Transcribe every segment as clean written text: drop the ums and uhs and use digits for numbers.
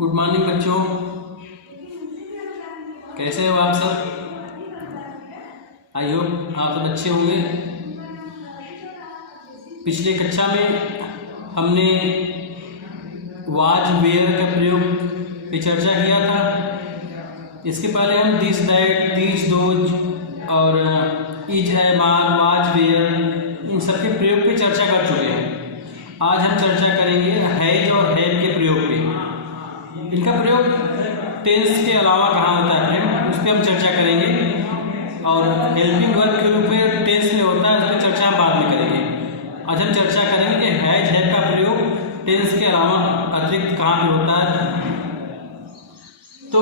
Good morning बच्चों, कैसे हो आप सब? आई होप आप सब अच्छे होंगे। पिछले कक्षा में हमने वाज वेयर के प्रयोग पे चर्चा किया था। इसके पहले हम दिस दैट दीज दोज और इज है मार वाज वेयर इन सब के प्रयोग पे चर्चा कर चुके हैं। आज हम चर्चा करेंगे हैज और हैव के प्रयोग पे। इनका प्रयोग टेंस के अलावा कहाँ होता है उस पर हम चर्चा करेंगे, और हेल्पिंग वर्ब के रूप में टेंस में होता है उस पर चर्चा हम बाद में करेंगे। आज हम चर्चा करेंगे कि हैज हैव का प्रयोग टेंस के अलावा अतिरिक्त कहाँ पे होता है। तो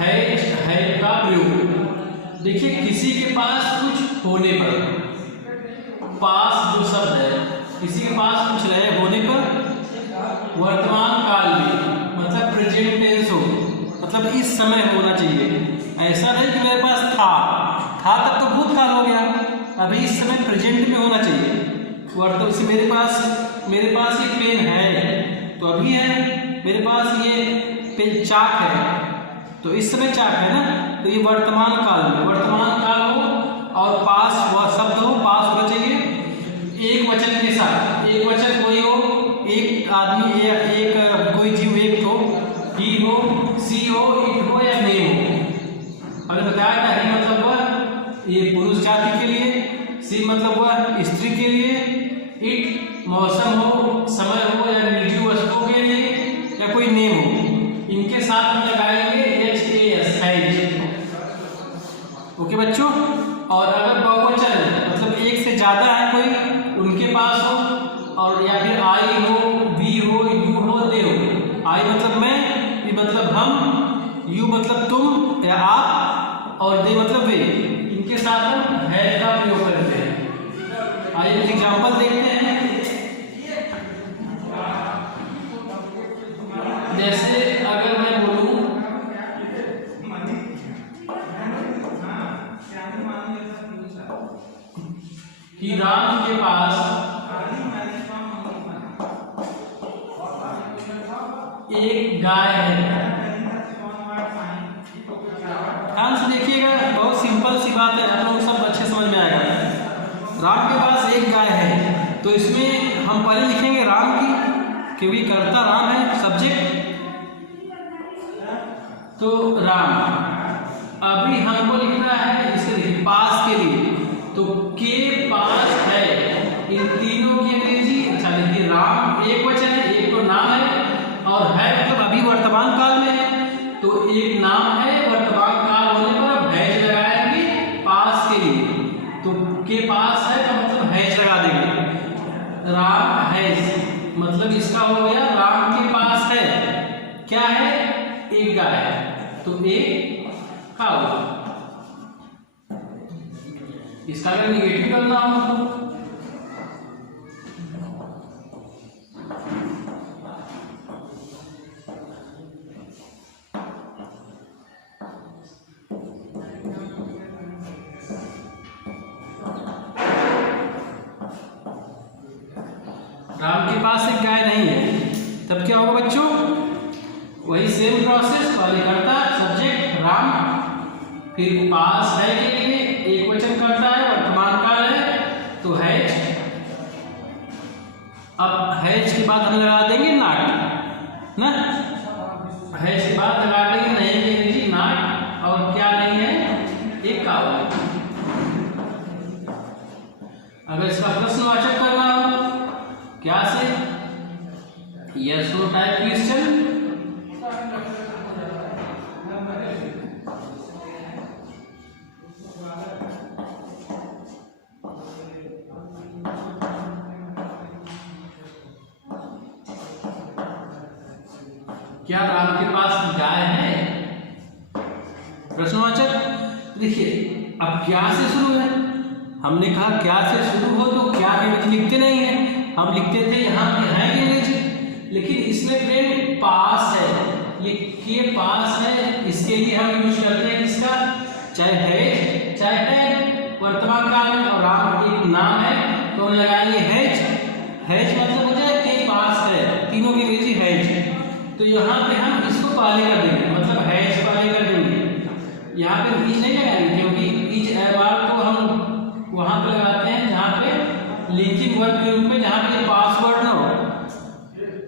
हैज हैव का प्रयोग देखिए, किसी के पास कुछ होने पर, पास जो शब्द है, किसी के पास कुछ रहे होने पर वर्तमान काल में मतलब प्रेजेंट टेंस हो, मतलब इस समय होना चाहिए। ऐसा नहीं कि मेरे पास था तब तो भूतकाल हो गया, अभी इस समय प्रेजेंट में होना चाहिए। वर्तमान से मेरे पास ये पेन है तो अभी है, मेरे पास ये पेन चाक है तो इस समय चाक है ना, तो ये वर्तमान काल में, वर्तमान काल हो और पास वह शब्द हो, पास होना चाहिए एक वचन के साथ। एक वचन कोई हो, एक आदमी या एक कोई जीव एक हो, ही हो, सी हो, इट हो या मे हो। हमने बताया था ही मतलब वह ये पुरुष जाति के लिए, सी मतलब वह स्त्री के लिए, इट मौसम हो, समय हो या निर्जीव वस्तुओं के लिए या कोई नेम हो, इनके साथ हम लगाएंगे HAS हैज। ओके बच्चों। और अगर बहुवचन मतलब एक से ज्यादा है कोई, उनके पास हो, और या फिर आई हो, वी हो, यू हो, दे हो। आई मतलब मैं, वी मतलब हम, यू मतलब तुम या आप, और दे मतलब वे, इनके साथ हम हैज का प्रयोग करते हैं। आइए एक एग्जांपल देखते हैं। जैसे अगर मैं बोलूं कि राम के पास एक गाय है। ध्यान से देखिएगा, बहुत सिंपल सी बात है, आप लोग सब अच्छे समझ में आएगा। राम के पास एक गाय है तो इसमें हम पहले लिखेंगे राम की, क्योंकि कर्ता राम है, सब्जेक्ट तो राम। अभी हमको लिखना है इसे देखिए पास के लिए, तो के पास है, इन तीनों की अंग्रेजी। अच्छा देखिए, राम एक वचन है, एक तो नाम है, और है मतलब अभी वर्तमान काल में है, तो एक नाम है, वर्तमान काल होने पर हैज लगाएंगे पास के लिए, तो के पास है तो मतलब हैज लगा देंगे। राम हैज मतलब इसका हो गया राम के पास है क्या है, एक गाय है, तो एक काउ। इसका अगर निगेटिव करना हो राम के पास एक गाय नहीं है, तब क्या होगा बच्चों? वही सेम प्रोसेस, पहले करता सब्जेक्ट राम, फिर पास है के लिए एक वचन करता है, वर्तमान काल है तो हैज। अब हैज के बाद हम लगा देंगे नॉट ना, हैज के बाद लगा देंगे नहीं की अंग्रेजी नॉट, और क्या नहीं है, एक काउ। अगर इसका प्रश्नवाचक करना हो क्या से, यस नो टाइप क्वेश्चन, क्या आपके पास गाय है, प्रश्नवाचक। देखिए अब क्या से शुरू है, हमने कहा क्या से शुरू हो तो क्या के लिखते नहीं है, हम लिखते थे यहाँ पे है के नीचे, लेकिन इसमें फ्रेंड पास है, ये के पास है, इसके लिए हम यूज करते हैं इसका, चाहे है चाहे है वर्तमान काल में, और राम एक नाम है तो लगाएंगे हैज। हैज मतलब हो जाए के पास है, तीनों की अंग्रेजी हैज। तो यहाँ पे हम इसको पहले कर देंगे, मतलब हैज पहले कर देंगे। यहाँ पे इज नहीं लगाएंगे क्योंकि इज एबार को हम वहाँ पे लगाते हैं जहाँ पे लिंकिंग वर्ड के रूप में, जहाँ पे पासवर्ड ना हो।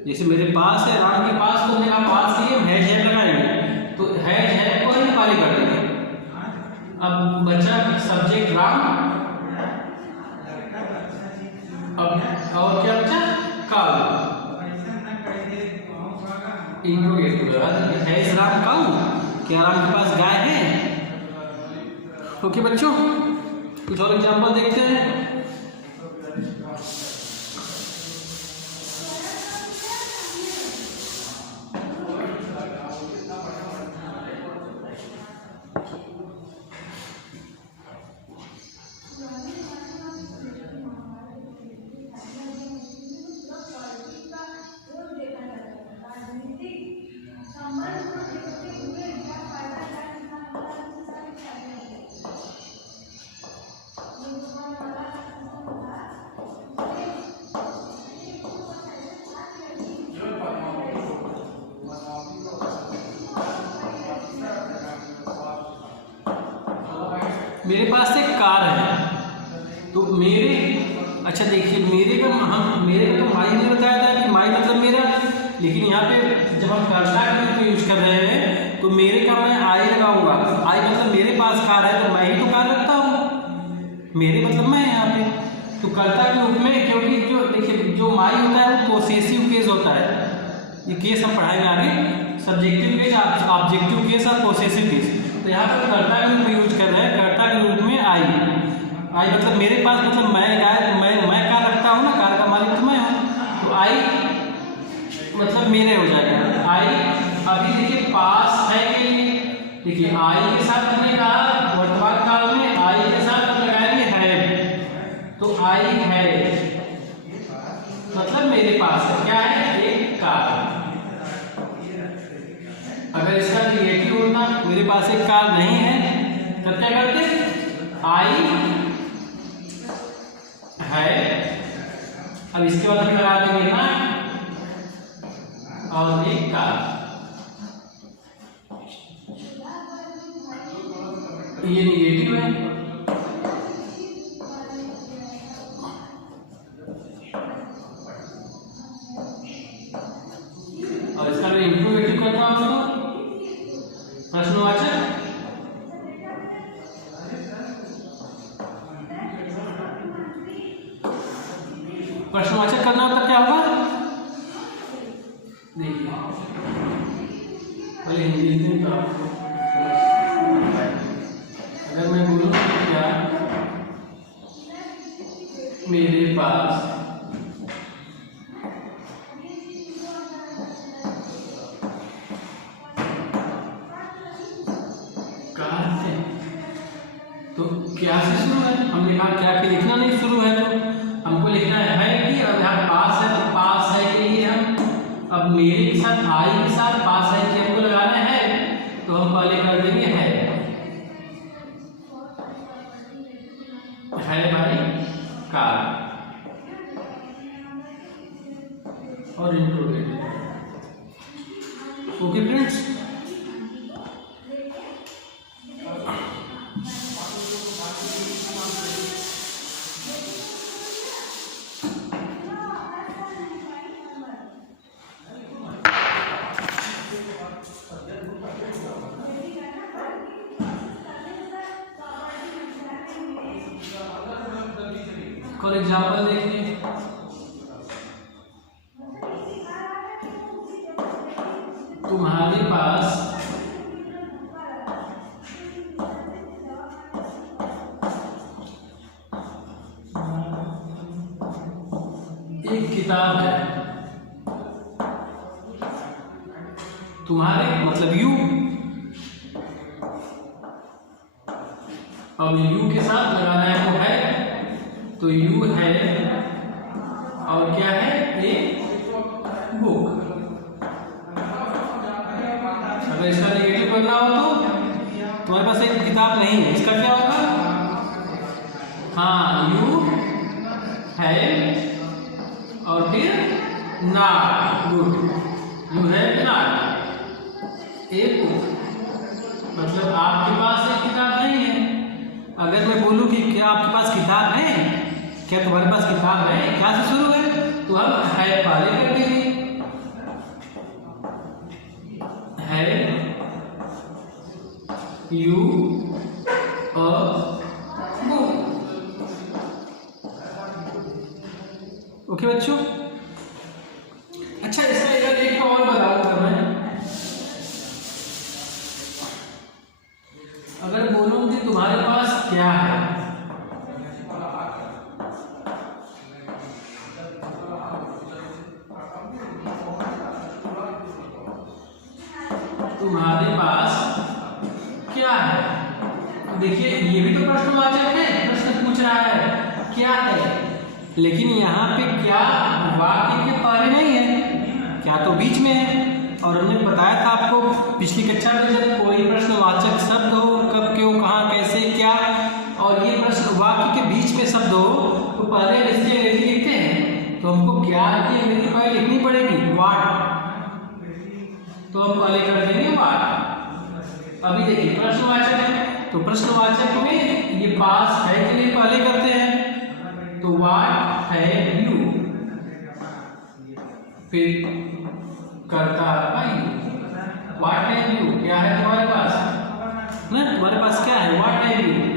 जैसे मेरे पास है, राम के पास, तो मेरा पास के लिए हैज है लगाएंगे, तो हैज है को ही पहले कर देंगे। अब बचा सब्जेक्ट राम, अब और क्या बचा काउ, इंट्रोगेटिव लगा देंगे, हैज राम काउ, क्या राम के पास गाय है। ओके बच्चों, कुछ और एग्जांपल देखते हैं। मेरे पास एक कार है, तो मेरे, अच्छा देखिए मेरे का तो माई ने बताया था कि माई मतलब मेरा, लेकिन यहाँ पे जब हम कर्ता के रूप में यूज कर रहे हैं तो मेरे का मैं आई लगाऊंगा। आई मतलब मेरे पास कार है तो मैं ही तो कार रखता हूँ, मेरे मतलब मैं यहाँ पे, तो कर्ता के रूप में, क्योंकि जो देखिए जो माई होता है वो पोसेसिव केस होता है। ये केस हम पढ़ाएंगे आगे, सब्जेक्टिव केस, ऑब्जेक्टिव केस और पोसेसिव केस। तो यहाँ पर कर्ता के रूप में यूज कर रहे हैं, कर्ता के रूप में आई मतलब मेरे पास, मतलब मैं कार रखता हूँ ना, कार का मालिक तो मैं हूँ, तो आई मतलब मेरे हो जाएगा। आई अभी देखिए पास है के लिए, देखिए आई के साथ हमने कहा वर्तमान काल में आई के साथ हम लगाएंगे है, तो आई है मतलब मेरे पास है, क्या है, एक कार। अगर इसका निगेटिव होता, मेरे पास एक कार नहीं है, तब क्या करते, आई है, अब इसके बाद हम लगा देंगे ना और एक कार, ये निगेटिव है, और इसका मैं इंट्रोगेटिव करता हूं तो प्रश्नवाचक, प्रश्नवाचक करना होता क्या होगा, देखिए पहले हिंदी लिखते हैं तो आपको, अगर मैं बोलूं क्या मेरे पास कार है, तो क्या से शुरू है, हमने कहा क्या कि लिखना नहीं शुरू है, तो हमको लिखना है कि, अब यहाँ पास है तो पास है के लिए हम, अब मेरे के साथ आई के साथ पास है कि हमको लगाना है, तो हम पहले कर देंगे है भाई कार और इंट्रोगेटिव। ओके फ्रेंड्स, और एग्जाम्पल देखिए, तुम्हारे पास एक किताब है, तुम्हारे मतलब यू, अब यू के साथ लगाना है वो है, तो यू है और क्या है, एक बुक। अगर इसका नेगेटिव करना हो तो तुम्हारे पास एक किताब नहीं है, इसका क्या होगा, हाँ यू है और फिर ना, गुड, यू है ना, एक मतलब आपके पास एक किताब नहीं है। अगर मैं बोलूं कि क्या आपके पास किताब है, क्या तुम्हारे पास किताब है, क्या से शुरू है, तो हम है पहले कर देंगे, है यू बुक। ओके बच्चों, अच्छा इसका एक और बताऊंगा मैं। अगर बोलूं कि तुम्हारे पास क्या है, तुम्हारे पास क्या है, देखिए ये भी तो प्रश्नवाचक है, प्रश्न पूछ रहा है क्या है, लेकिन यहाँ पे क्या वाक्य के पहले नहीं है, क्या तो बीच में है। और हमने बताया था आपको पिछली कक्षा में, जब कोई प्रश्नवाचक शब्द हो, कब, क्यों, कहाँ, कैसे, क्या, और ये प्रश्न वाक्य के बीच में शब्द हो, तो पहले इसकी अंग्रेजी लिखते हैं, तो हमको क्या की अंग्रेजी पहले लिखनी पड़ेगी, व्हाट, तो हम पहले कर देंगे व्हाट। अभी देखिए प्रश्नवाचक है, तो प्रश्नवाचक में ये पास है के लिए पहले करते हैं, तो व्हाट है यू, फिर करता है यू, व्हाट है यू, क्या है तुम्हारे पास ना, तुम्हारे पास क्या है, व्हाट है यू।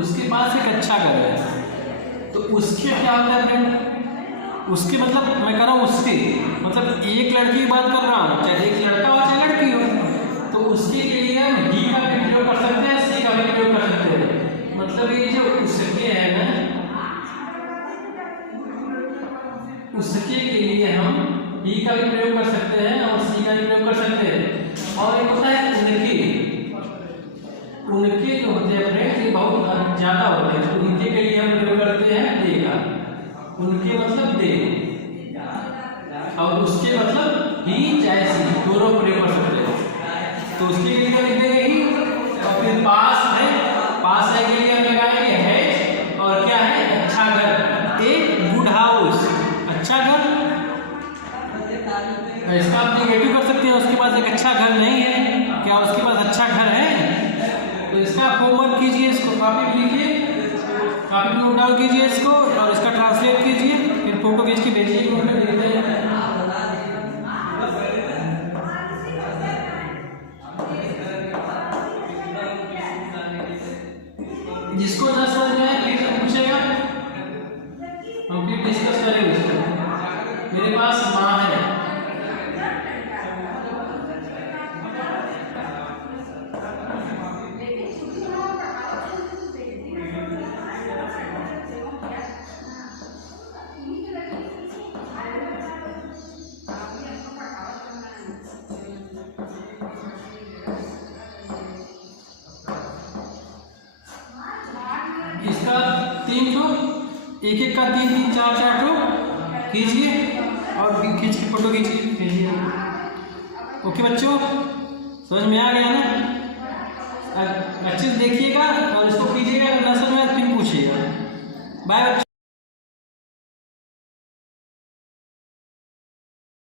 उसके पास एक अच्छा घर है, तो उसके क्या होता है फ्रेंड, उसके मतलब मैं कह रहा हूँ उसके मतलब एक लड़की की बात कर रहा हूँ, चाहे एक लड़का हो चाहे लड़की हो, तो उसके लिए हम ही का भी प्रयोग कर सकते हैं, सी का भी प्रयोग कर सकते हैं। मतलब ये जो उसके है ना, उसके के लिए हम ही का भी प्रयोग कर सकते हैं और सी का भी प्रयोग कर सकते हैं। और एक होता है उनके जो होते हैं फ्रेंड, ये बहुत ज्यादा होते हैं, तो उनके के लिए हम प्रयोग करते हैं दे का, उनके मतलब दे, और उसके मतलब ही चाहे सी, दोनों प्रयोग कर सकते हैं। तो उसके लिए क्या लिख देंगे ही, और फिर पास है, पास है के लिए हम लगाएंगे है, और क्या है अच्छा घर, ए गुड हाउस, अच्छा घर। इसका आप नेगेटिव कर सकते हैं, उसके पास एक अच्छा घर नहीं है, क्या उसके पास अच्छा घर है, तो इसका होमवर्क कीजिए, इसको कॉपी पे लिखिए, कॉपी पे नोट डाउन कीजिए इसको, और इसका ट्रांसलेट कीजिए, फिर फोटो खींच के भेजिए, जिसको ना समझ में आए फिर पूछेगा, हम फिर डिस्कस करेंगे उसको। मेरे पास माँ है, इसका 3 ठो, एक एक का 3 3 4 4 ठो कीजिए, और खींच के फोटो खींचिए भेजिए। ओके बच्चों, समझ में आ गया ना, अच्छे से देखिएगा और इसको कीजिएगा, ना समझ में आए फिर पूछिएगा। बाय बच्चों।